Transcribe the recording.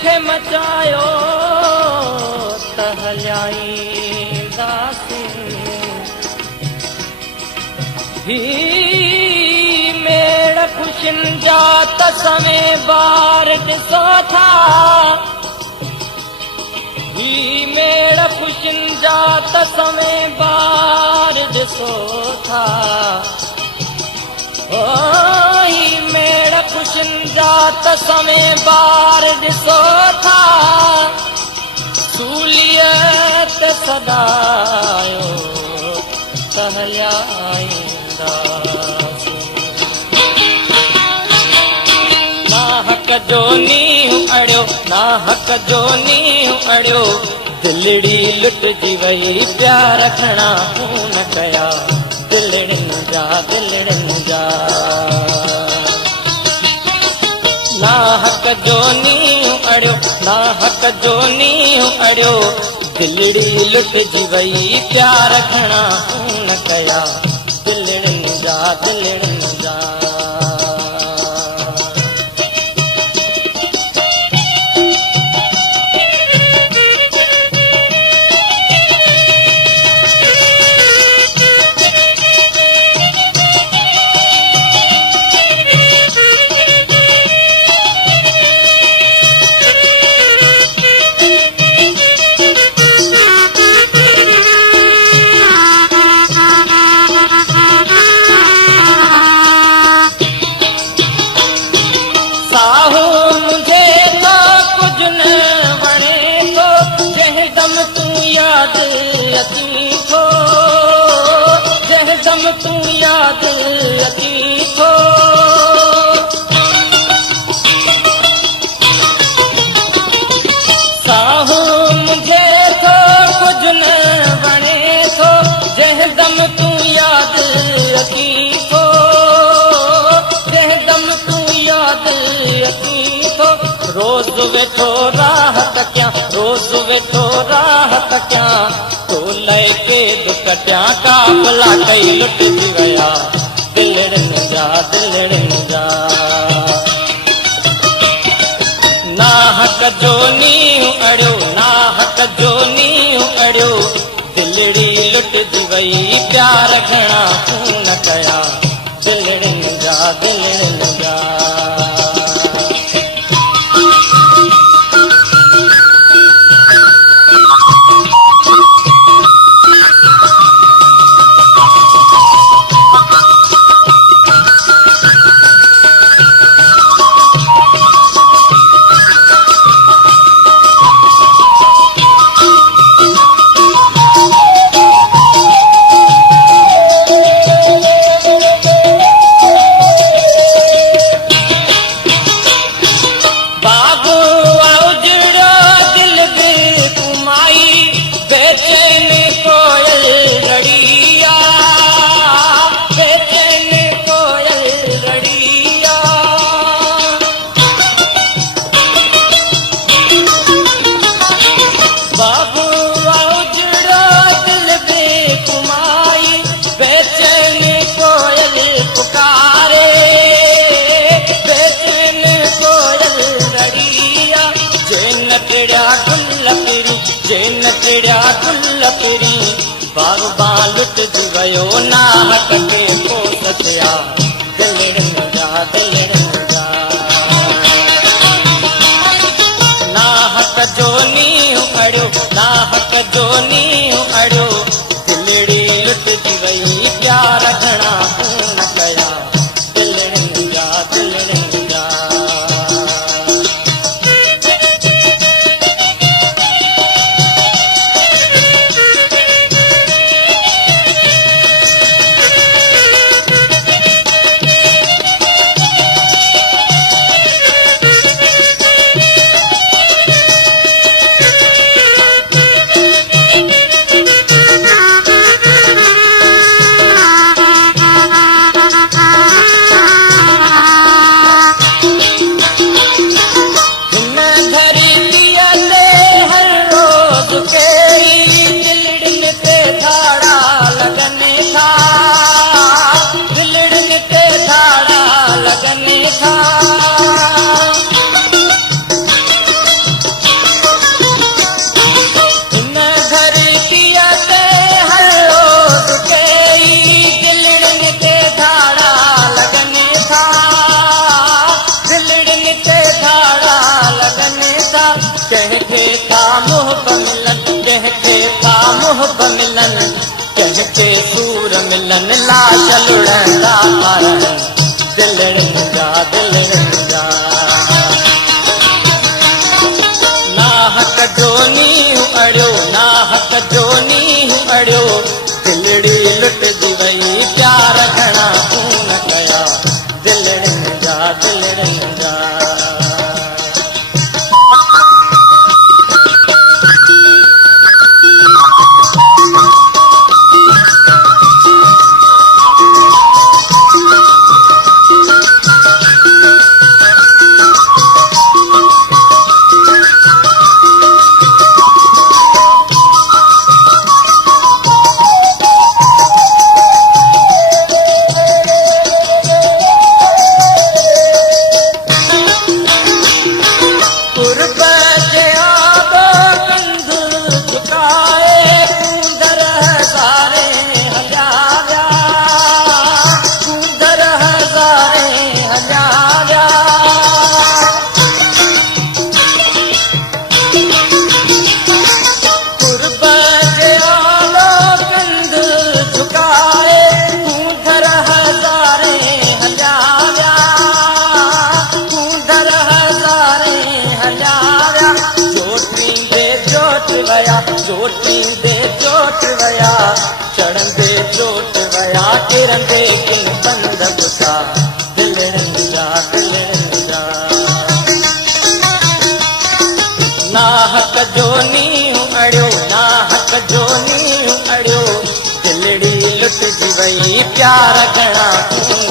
खे मचायो त हलियाईंदासीं। ही मेड़ ख़ुशियुनि जा त समय बार ॾिसो था। ही मेड़ ख़ुशियुनि जा त समय बार ॾिसो था। ओ ही मेड़ ख़ुशियुनि जा त समय बार ॾिसो था। सूलियत सदायो त हलियाईंदासीं। ना हक़ जो नींहुं अड़ियो, ना हक़ जो नींहुं अड़ियो, दिलड़ी लुटजी वई प्यार खणा खून कया दिलड़ियुनि जा, दिलड़ियुनि जा। ना हक़ जो नींहुं अड़ियो, ना हक़ जो नींहुं अड़ियो, दिलड़ी लुटजी वई प्यार खणा खून कया दिलड़ियुनि जा, दिलड़ियुनि जा। जहदम तू याद अची थो। साहू मुझे थो कुझ न वणे थो, जहदम तू याद अची थो, जहदम तू याद अची थो। रोज़ वेठो राहत कयां, रोज़ वेठो राहत कयां, तो लैके दुख कटिया काफ़िला कई लुटजी विया दिलड़ियुनि जा, दिलड़ियुनि जा। ना हक़ जो नींहुं अड़ियो, ना हक़ जो नींहुं अड़ियो, दिलड़ी लुटजी वई प्यार घणा खून कया दिलड़ियुनि जा, दिलड़ियुनि जा। बाग़बान लुटजी वियो ना हक़ खे पोस थिया दिलड़ियुनि जा, दिलड़ियुनि जा। ना हक़ जो नींहुं अड़ियो, ना हक़ जो नींहुं अड़ियो, दिलड़ी लुटजी वई प्यार घणा खून कया दिलड़ियुनि जा, दिलड़ियुनि जा। जंहिंखे सूर मिलन लाश लुड़ंदा कारण दिलड़नि जा दिलड़नि जा नाहक जो नींहुं अड़ियो नाहक जो नींहुं अड़ियो दिलड़ी लुटजी वई प्यार घणा खून कया दिलड़नि जा दिलड़नि जा चोटींदे चोट वया चढ़ंदे चोट वया किरंदे किन बंद बुसा दिलड़नि जा दिलड़नि जा नाहक जो नींहुं अड़ियो नाहक जो नींहुं अड़ियो दिलड़ी लुटजी वई प्यार घणा खून